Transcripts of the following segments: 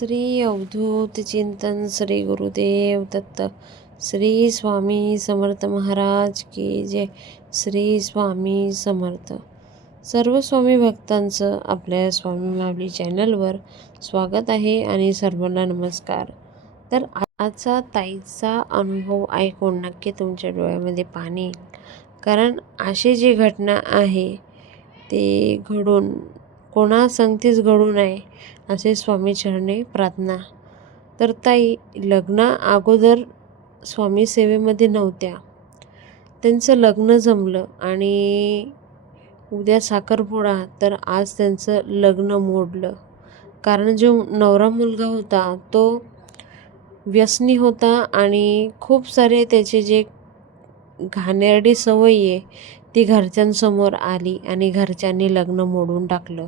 श्री अवधूत चिंतन श्री गुरुदेव दत्त श्री स्वामी समर्थ महाराज की जय. श्री स्वामी समर्थ. सर्व स्वामी भक्तांचं आपल्या स्वामी माऊली चॅनलवर स्वागत आहे आणि सर्वांना नमस्कार. तर आजचा ताईचा अनुभव ऐकून नक्की तुमच्या डोळ्यामध्ये पाणी येईल. कारण अशी जी घटना आहे ते घडून कोणा संगतीच घडू नये असे स्वामी चरणे प्रार्थना. तर ताई लग्ना अगोदर स्वामी सेवेमध्ये नव्हत्या. त्यांचं लग्न जमलं आणि उद्या साखरपुडा तर आज त्यांचं लग्न मोडलं. कारण जो नवरा मुलगा होता तो व्यसनी होता आणि खूप सारे त्याचे जे घाणेरडी सवय आहे ती घरच्यांसमोर आली आणि घरच्यांनी लग्न मोडून टाकलं.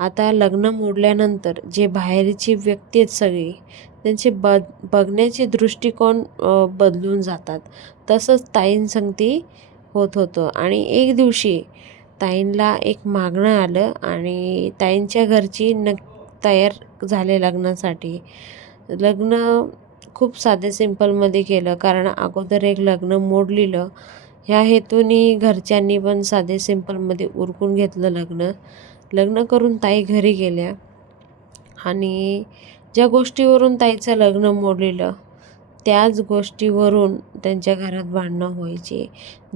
आता लग्न मोडल्यानंतर जे बाहेरची व्यक्ती आहेत सगळी त्यांचे ब बघण्याचे दृष्टिकोन बदलून जातात. तसंच ताईंसंगती होत होतं. आणि एक दिवशी ताईंला एक मागणं आलं आणि ताईंच्या घरची न तयार झाले लग्नासाठी. लग्न खूप साधे सिंपलमध्ये केलं. कारण अगोदर एक लग्न मोडलेलं. ह्या हेतूने घरच्यांनी पण साधे सिंपलमध्ये उरकून घेतलं लग्न. लग्न करून ताई घरी गेल्या आणि ज्या गोष्टीवरून ताईचं लग्न मोडलेलं त्याच गोष्टीवरून त्यांच्या घरात भांडणं व्हायची.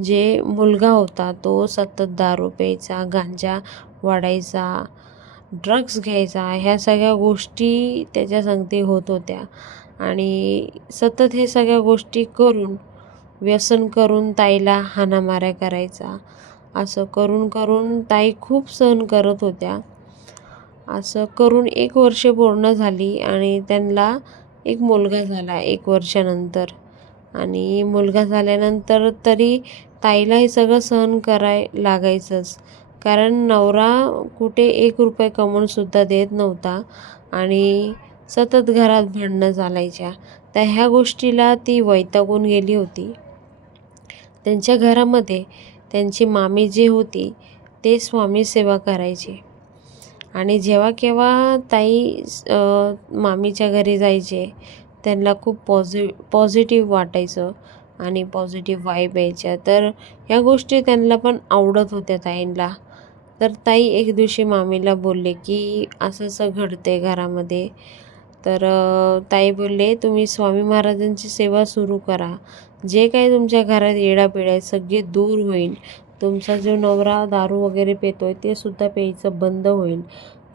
जे मुलगा होता तो सतत दारू प्यायचा गांजा वाढायचा ड्रग्स घ्यायचा ह्या सगळ्या गोष्टी त्याच्या संगती होत होत्या. आणि सतत हे सगळ्या गोष्टी करून व्यसन करून ताईला हाणामाऱ्या करायचा. असं करून करून ताई खूप सहन करत होत्या. असं करून एक वर्ष पूर्ण झाली आणि त्यांना एक मुलगा झाला एक वर्षानंतर. आणि मुलगा झाल्यानंतर तरी ताईला हे सगळं सहन कराय लागायचंच. कारण नवरा कुठे एक रुपये कमवूनसुद्धा देत नव्हता आणि सतत घरात भांडणं चालायच्या. तर ह्या गोष्टीला ती वैतागून गेली होती. त्यांच्या घरामध्ये त्यांची मामी जी होती ते स्वामी सेवा करायची. आणि जेव्हा केव्हा ताई मामीच्या घरी जायचे त्यांना खूप पॉझि पॉझिटिव्ह वाटायचं आणि पॉझिटिव्ह वाईब यायच्या. तर ह्या गोष्टी त्यांना पण आवडत होत्या ताईंना तर ताई एक दिवशी मामीला बोलले की असं असं घडते घरामध्ये. तर ताई बोलले तुम्ही स्वामी महाराजांची सेवा सुरू करा. जे काही तुमच्या घरात येडापिडा आहे सगळे दूर होईल. तुमचा जो नवरा दारू वगैरे पितो आहे ते सुद्धा प्यायचं बंद होईल.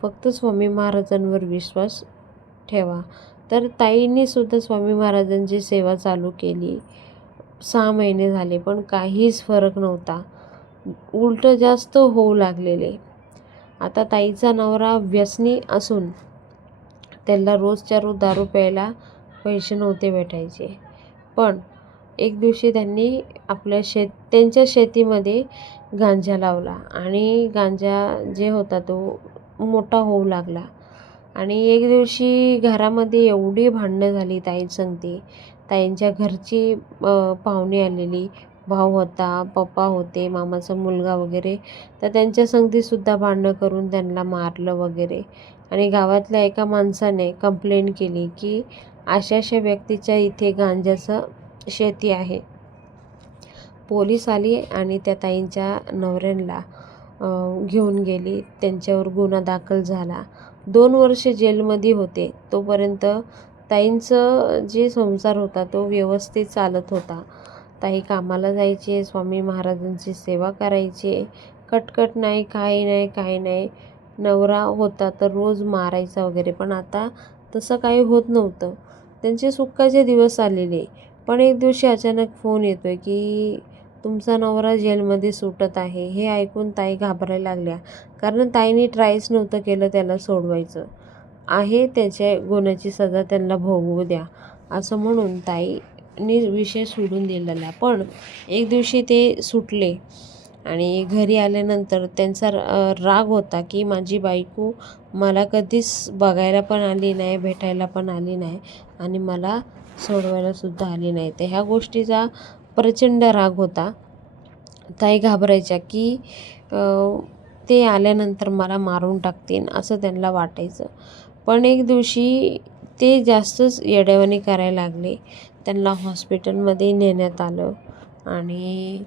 फक्त स्वामी महाराजांवर विश्वास ठेवा. तर ताईंनी सुद्धा स्वामी महाराजांची सेवा चालू केली. सहा महिने झाले पण काहीच फरक नव्हता. उलट जास्त होऊ लागलेले. आता ताईचा नवरा व्यसनी असून त्याला रोजच्या रोज दारू प्यायला पैसे नव्हते भेटायचे. पण एक दिवशी त्यांनी आपल्या शेत त्यांच्या शेतीमध्ये गांजा लावला आणि गांजा जे होता तो मोठा होऊ लागला. आणि एक दिवशी घरामध्ये एवढी भांडणं झाली ताईंसंगती. ताईंच्या घरची पाहुणे आलेली. भाऊ होता पप्पा होते मामाचा मुलगा वगैरे. तर त्यांच्या संगतीसुद्धा भांडणं करून त्यांना मारलं वगैरे. आणि गावातल्या एका माणसाने कंप्लेंट केली की अशा अशा व्यक्तीच्या इथे गांजाचं शेती आहे. पोलीस आली आणि त्या ताईंच्या नवऱ्यांना घेऊन गेली. त्यांच्यावर गुन्हा दाखल झाला. दोन वर्ष जेलमध्ये होते. तोपर्यंत ताईंचं जे संसार होता तो व्यवस्थित चालत होता. ताई कामाला जायचे स्वामी महाराजांची सेवा करायचे. कटकट नाही काही नाही काही नाही. नवरा होता तर रोज मारायचा वगैरे. पण आता तसं काही होत नव्हतं. त्यांचे सुखाचे दिवस आलेले. पण एक दिवशी अचानक फोन येतो आहे की तुमचा नवरा जेलमध्ये सुटत आहे. हे ऐकून ताई घाबरायला लागल्या. कारण ताईने ट्रायच नव्हतं केलं त्याला सोडवायचं. आहे त्याच्या गुन्ह्याची सजा त्यांना भोगवू द्या असं म्हणून ताईने विषय सोडून दिलेला. पण एक दिवशी ते सुटले. आणि घरी आल्यानंतर त्यांचा राग होता की माझी बायको मला कधीच बघायला पण आली नाही भेटायला पण आली नाही आणि मला सोडवायलासुद्धा आली नाही. तर ह्या गोष्टीचा प्रचंड राग होता. ताई घाबरायच्या की ते आल्यानंतर मला मारून टाकतील असं त्यांना वाटायचं. पण एक दिवशी ते जास्तच येड्यावानी करायला लागले. त्यांना हॉस्पिटलमध्ये नेण्यात आलं आणि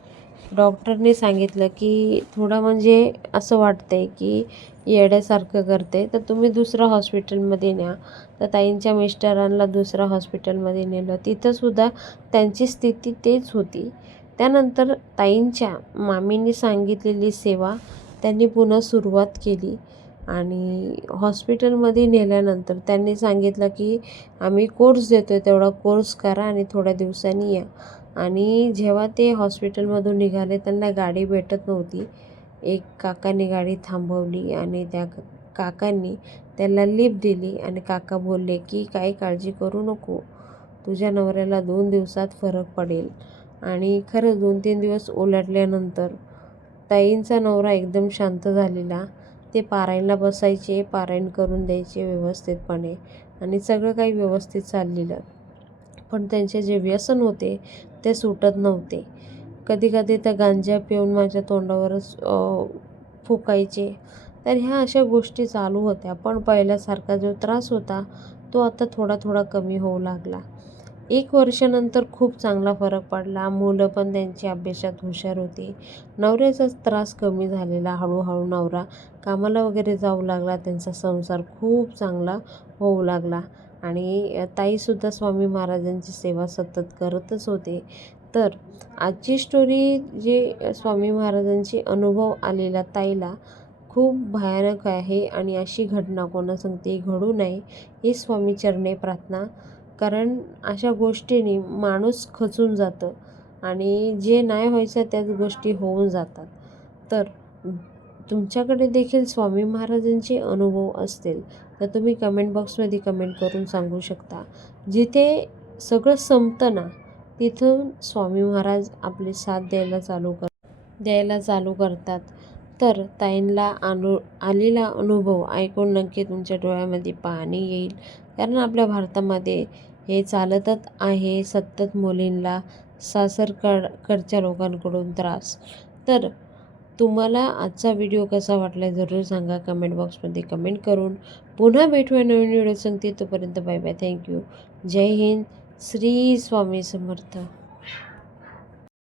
डॉक्टरने सांगितलं की थोडं म्हणजे असं वाटतं आहे की येड्यासारखं करते. तर तुम्ही दुसऱ्या हॉस्पिटलमध्ये न्या. तर ताईंच्या मिस्टरांना दुसऱ्या हॉस्पिटलमध्ये नेलं. तिथंसुद्धा त्यांची स्थिती तेच होती. त्यानंतर ताईंच्या मामींनी सांगितलेली सेवा त्यांनी पुन्हा सुरुवात केली. आणि हॉस्पिटलमध्ये नेल्यानंतर त्यांनी सांगितलं की आम्ही कोर्स देतो आहे तेवढा कोर्स करा आणि थोड्या दिवसांनी या. आणि जेव्हा ते हॉस्पिटलमधून निघाले त्यांना गाडी भेटत नव्हती. एक काकांनी गाडी थांबवली आणि त्या काकांनी त्याला लिप दिली आणि काका बोलले की काही काळजी करू नको. तुझ्या नवऱ्याला दोन दिवसात फरक पडेल. आणि खरंच दोन तीन दिवस ओलाटल्यानंतर ताईंचा नवरा एकदम शांत झालेला. ते पारायणला बसायचे पारायण करून द्यायचे व्यवस्थितपणे आणि सगळं काही व्यवस्थित चाललेलं. पण त्यांचे जे व्यसन होते ते सुटत नव्हते. कधी कधी तर गांजा पिऊन माझ्या तोंडावरच फुकायचे. तर ह्या अशा गोष्टी चालू होत्या. पण पहिल्यासारखा जो त्रास होता तो आता थोडा थोडा कमी होऊ लागला. एक वर्षानंतर खूप चांगला फरक पडला. मुलं पण त्यांची अभ्यासात हुशार होती. नवऱ्याचाच त्रास कमी झालेला. हळूहळू नवरा कामाला वगैरे जाऊ लागला. त्यांचा संसार खूप चांगला होऊ लागला. आणि ताईसुद्धा स्वामी महाराजांची सेवा सतत करतच होते. तर आजची स्टोरी जे स्वामी महाराजांची अनुभव आलेला ताईला खूप भयानक आहे. आणि अशी घटना कोणासंगती घडू नये ही स्वामी चरणे प्रार्थना कारण अशा गोष्टीने माणूस खचून जातं आणि जे नाही व्हायचं त्याच गोष्टी होऊन जातात. तर तुमच्याकडे देखील स्वामी महाराजांचे अनुभव असतील तर तुम्ही कमेंट बॉक्समध्ये कमेंट करून सांगू शकता. जिथे सगळं संपतं ना तिथून स्वामी महाराज आपले साथ द्यायला चालू कर द्यायला चालू करतात. तर ताईंला अनु आलेला अनुभव ऐकून नक्की तुमच्या डोळ्यामध्ये पाणी येईल. कारण आपल्या भारतामध्ये हे चालतच आहे सतत मुलींना सासरकाडकडच्या लोकांकडून त्रास. तर तुम्हाला आजचा व्हिडिओ कसा वाटला जरूर सांगा कमेंट बॉक्समध्ये कमेंट करून. पुन्हा भेटूया नवीन व्हिडिओ सांगते तोपर्यंत बाय बाय. थँक्यू जय हिंद. श्री स्वामी समर्थ.